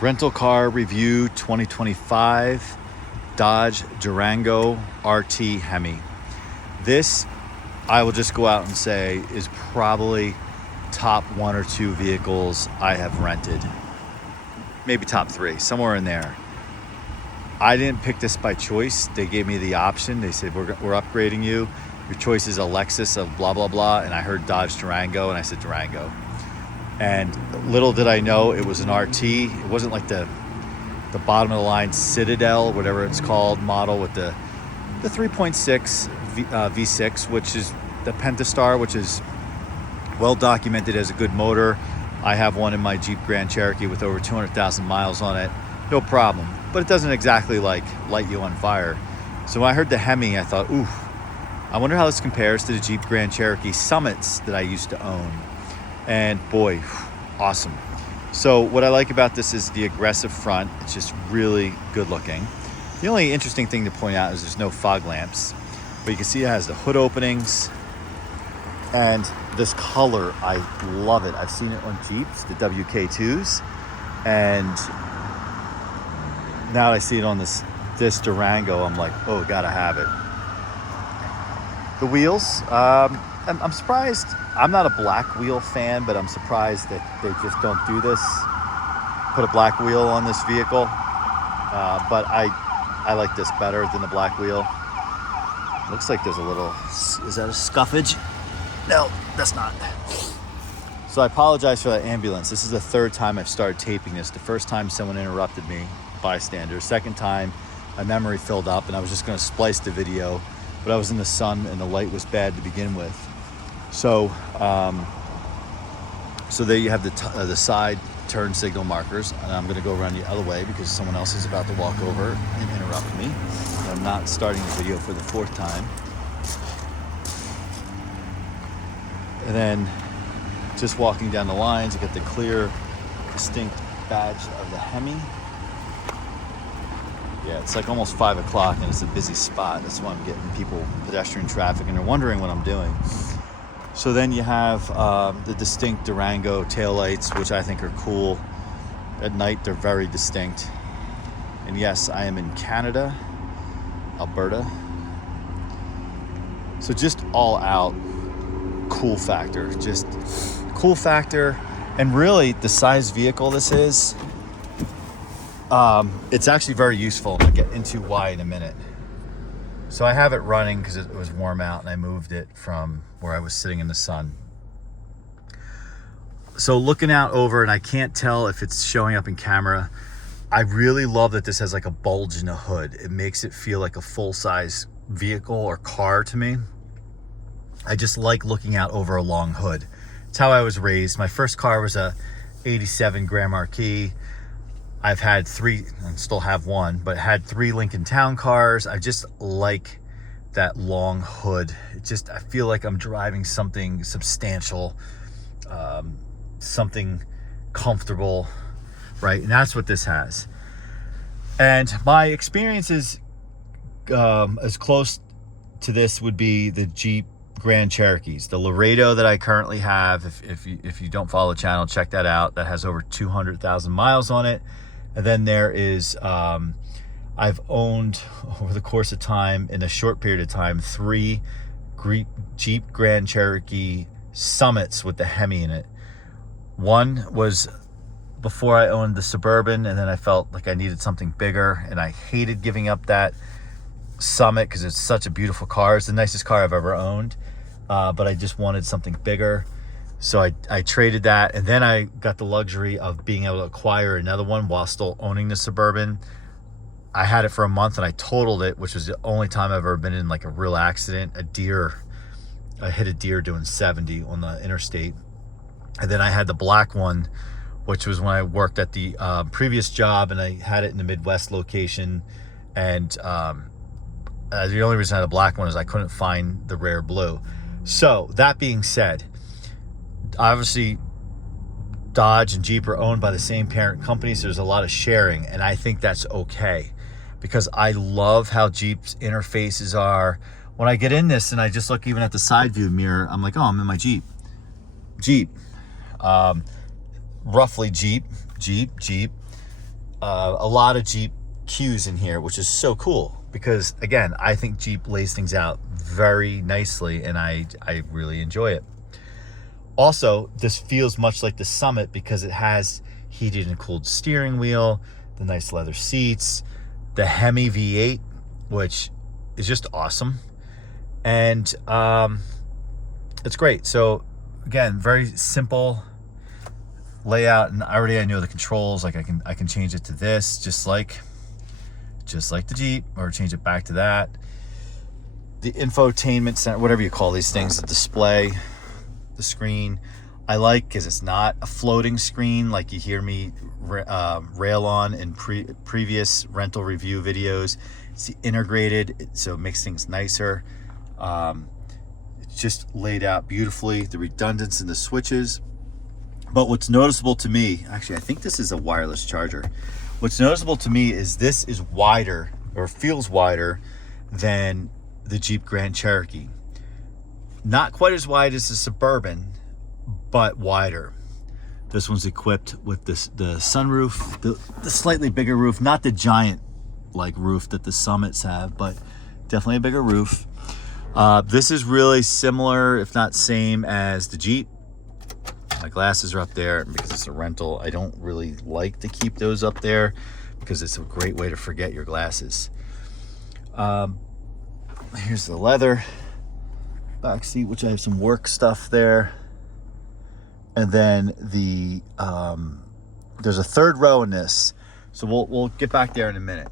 Rental car review 2025 Dodge Durango RT Hemi. This, I will just go out and say, is probably top 1 or 2 vehicles I have rented. Maybe top 3, somewhere in there. I didn't pick this by choice. They gave me the option. They said, we're upgrading you. Your choice is a Lexus of blah, blah, blah. And I heard Dodge Durango and I said Durango. And little did I know it was an RT. It wasn't like the bottom of the line Citadel, whatever it's called, model with the 3.6 V6, which is the Pentastar, which is well documented as a good motor. I have one in my Jeep Grand Cherokee with over 200,000 miles on it. No problem. But it doesn't exactly like light you on fire. So when I heard the Hemi, I thought, ooh, I wonder how this compares to the Jeep Grand Cherokee Summits that I used to own. And boy, awesome. So what I like about this is the aggressive front. It's just really good looking. The only interesting thing to point out is there's no fog lamps, but you can see it has the hood openings. And this color, I love it. I've seen it on Jeeps, the WK2s, and now that I see it on this Durango, I'm like, oh, gotta have it. The wheels, I'm surprised. I'm not a black wheel fan, but I'm surprised that they just don't do this. Put a black wheel on this vehicle, but I like this better than the black wheel. Looks like there's a little, is that a scuffage? No, that's not. So I apologize for that ambulance. This is the 3rd time I've started taping this. The first time someone interrupted me, bystander. Second time, my memory filled up and I was just gonna splice the video, but I was in the sun and the light was bad to begin with. So, so there you have the side turn signal markers, and I'm gonna go around the other way because someone else is about to walk over and interrupt me. I'm not starting the video for the 4th time. And then just walking down the lines, you get the clear, distinct badge of the Hemi. Yeah, it's like almost 5 o'clock and it's a busy spot. That's why I'm getting people, pedestrian traffic, and they're wondering what I'm doing. So then you have the distinct Durango taillights, which I think are cool. At night, they're very distinct. And yes, I am in Canada, Alberta. So just all out cool factor, just cool factor. And really the size vehicle this is, it's actually very useful, and I'll get into why in a minute. So I have it running because it was warm out and I moved it from where I was sitting in the sun. So looking out over, and I can't tell if it's showing up in camera, I really love that this has like a bulge in the hood. It makes it feel like a full-size vehicle or car to me. I just like looking out over a long hood. It's how I was raised. My first car was a 87 Grand Marquis. I've had 3, and still have 1, but had 3 Lincoln Town cars. I just like that long hood. It just, I feel like I'm driving something substantial, something comfortable, right? And that's what this has. And my experiences as close to this would be the Jeep Grand Cherokees. The Laredo that I currently have, if you don't follow the channel, check that out. That has over 200,000 miles on it. And then there is, I've owned over the course of time, in a short period of time, 3 Jeep Grand Cherokee Summits with the Hemi in it. One was before I owned the Suburban, and then I felt like I needed something bigger, and I hated giving up that Summit because it's such a beautiful car. It's the nicest car I've ever owned, but I just wanted something bigger. So I traded that, and then I got the luxury of being able to acquire another one while still owning the Suburban. I had it for a month and I totaled it, which was the only time I've ever been in like a real accident. I hit a deer doing 70 on the interstate. And then I had the black one, which was when I worked at the previous job, and I had it in the Midwest location. And the only reason I had a black one is I couldn't find the rare blue. So that being said, obviously Dodge and Jeep are owned by the same parent company, so there's a lot of sharing, and I think that's okay because I love how Jeep's interfaces are. When I get in this and I just look even at the side view mirror, I'm like, oh, I'm in my Jeep. Roughly Jeep. a lot of Jeep cues in here, which is so cool because, again, I think Jeep lays things out very nicely, and I really enjoy it. Also, this feels much like the Summit because it has heated and cooled steering wheel, the nice leather seats, the Hemi V8, which is just awesome. And it's great. So again, very simple layout, and I know the controls. Like I can change it to this, just like the Jeep, or change it back to that. The infotainment center, whatever you call these things, the display, the screen, I like because it's not a floating screen like you hear me rail on in previous rental review videos. It's integrated, so it makes things nicer. It's just laid out beautifully. The redundance in the switches. But what's noticeable to me, actually, I think this is a wireless charger. What's noticeable to me is this is wider, or feels wider, than the Jeep Grand Cherokee. Not quite as wide as the Suburban, but wider. This one's equipped with the sunroof, the slightly bigger roof, not the giant like roof that the Summits have, but definitely a bigger roof. This is really similar, if not same, as the Jeep. My glasses are up there because it's a rental. I don't really like to keep those up there because it's a great way to forget your glasses. Here's the leather back seat, which I have some work stuff there. And then there's a third row in this. So we'll get back there in a minute.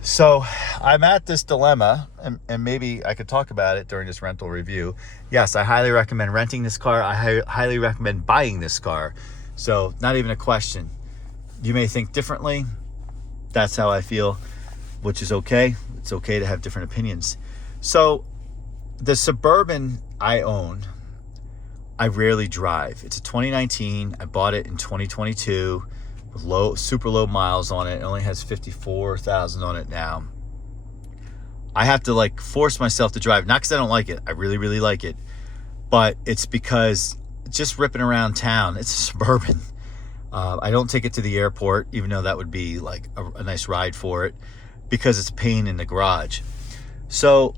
So I'm at this dilemma, and maybe I could talk about it during this rental review. Yes, I highly recommend renting this car. I highly recommend buying this car. So not even a question. You may think differently. That's how I feel, which is okay. It's okay to have different opinions. So the Suburban I own, I rarely drive. It's a 2019. I bought it in 2022. With super low miles on it. It only has 54,000 on it now. I have to like force myself to drive, not because I don't like it. I really, really like it, but it's because just ripping around town. It's a Suburban. I don't take it to the airport, even though that would be like a nice ride for it, because it's a pain in the garage. So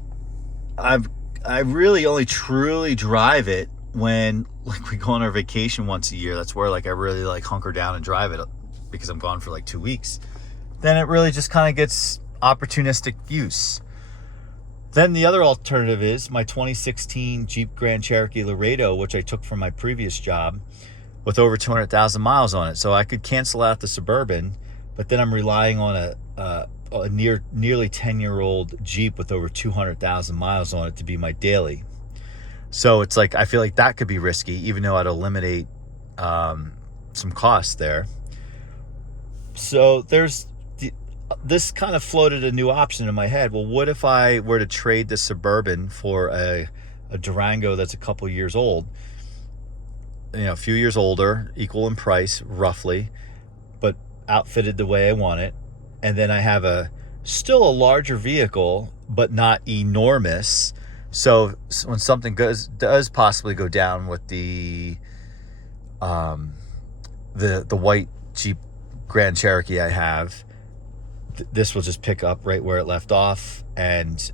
I really only truly drive it when like we go on our vacation once a year. That's where like I really like hunker down and drive it, because I'm gone for like 2 weeks. Then it really just kind of gets opportunistic use. Then the other alternative is my 2016 Jeep Grand Cherokee Laredo, which I took from my previous job, with over 200,000 miles on it. So I could cancel out the Suburban, but then I'm relying on a nearly 10-year-old Jeep with over 200,000 miles on it to be my daily. So it's like, I feel like that could be risky, even though I'd eliminate some costs there. So this kind of floated a new option in my head. Well, what if I were to trade the Suburban for a Durango that's a couple years old? You know, a few years older, equal in price, roughly, but outfitted the way I want it. And then I have still a larger vehicle, but not enormous. So when something does possibly go down with the white Jeep Grand Cherokee I have, this will just pick up right where it left off, and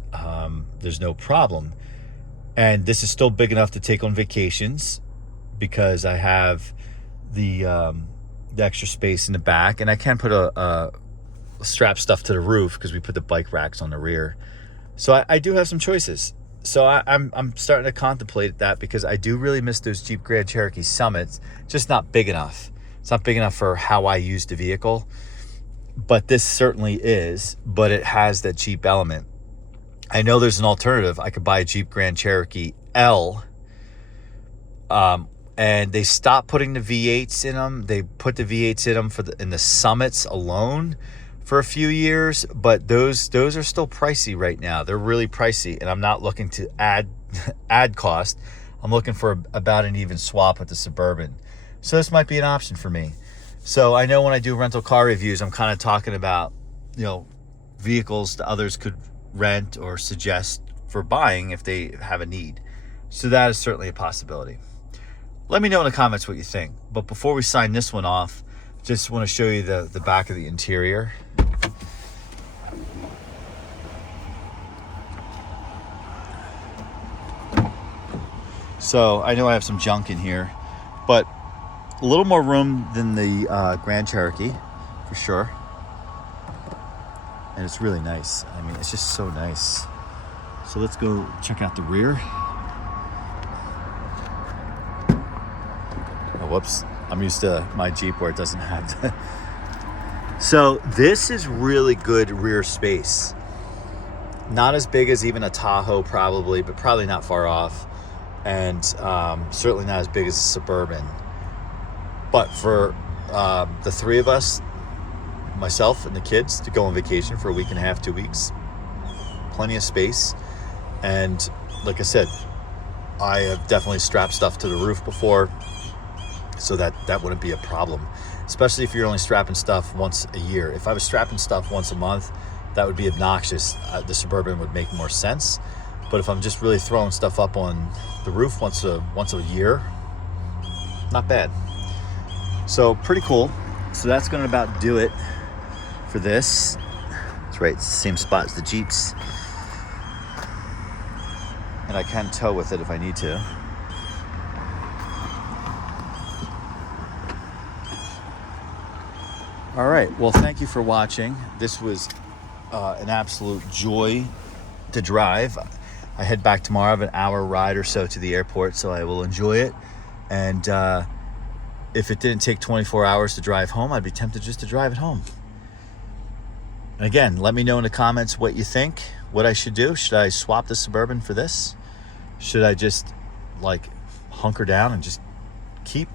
there's no problem. And this is still big enough to take on vacations because I have the extra space in the back, and I can put a strap stuff to the roof because we put the bike racks on the rear. So I do have some choices. So I'm starting to contemplate that, because I do really miss those Jeep Grand Cherokee Summits, just not big enough. It's not big enough for how I use the vehicle, but this certainly is, but it has that Jeep element. I know there's an alternative. I could buy a Jeep Grand Cherokee L, and they stopped putting the V8s in them. They put the V8s in them in the Summits alone for a few years, but those are still pricey right now. They're really pricey, and I'm not looking to add cost. I'm looking for about an even swap with the Suburban. So this might be an option for me. So I know when I do rental car reviews, I'm kind of talking about, you know, vehicles that others could rent or suggest for buying if they have a need. So that is certainly a possibility. Let me know in the comments what you think. But before we sign this one off, just want to show you the back of the interior. So I know I have some junk in here, but a little more room than the Grand Cherokee, for sure. And it's really nice. I mean, it's just so nice. So let's go check out the rear. Oh, whoops. I'm used to my Jeep where it doesn't have that. So this is really good rear space. Not as big as even a Tahoe probably, but probably not far off. And certainly not as big as a Suburban. But for the three of us, myself and the kids, to go on vacation for a week and a half, 2 weeks, plenty of space. And like I said, I have definitely strapped stuff to the roof before, so that wouldn't be a problem, especially if you're only strapping stuff once a year. If I was strapping stuff once a month, that would be obnoxious. The Suburban would make more sense. But if I'm just really throwing stuff up on the roof once a year, not bad. So pretty cool. So that's going to about do it for this. That's right, it's the same spot as the Jeeps. And I can tow with it if I need to. All right, well, thank you for watching. This was an absolute joy to drive. I head back tomorrow. I have an hour ride or so to the airport, so I will enjoy it. And if it didn't take 24 hours to drive home, I'd be tempted just to drive it home. And again, let me know in the comments what you think, what I should do. Should I swap the Suburban for this? Should I just like hunker down and just keep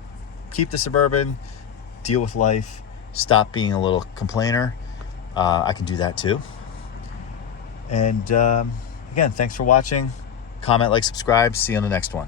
the Suburban, deal with life, stop being a little complainer? I can do that too. And again, thanks for watching. Comment, like, subscribe. See you on the next one.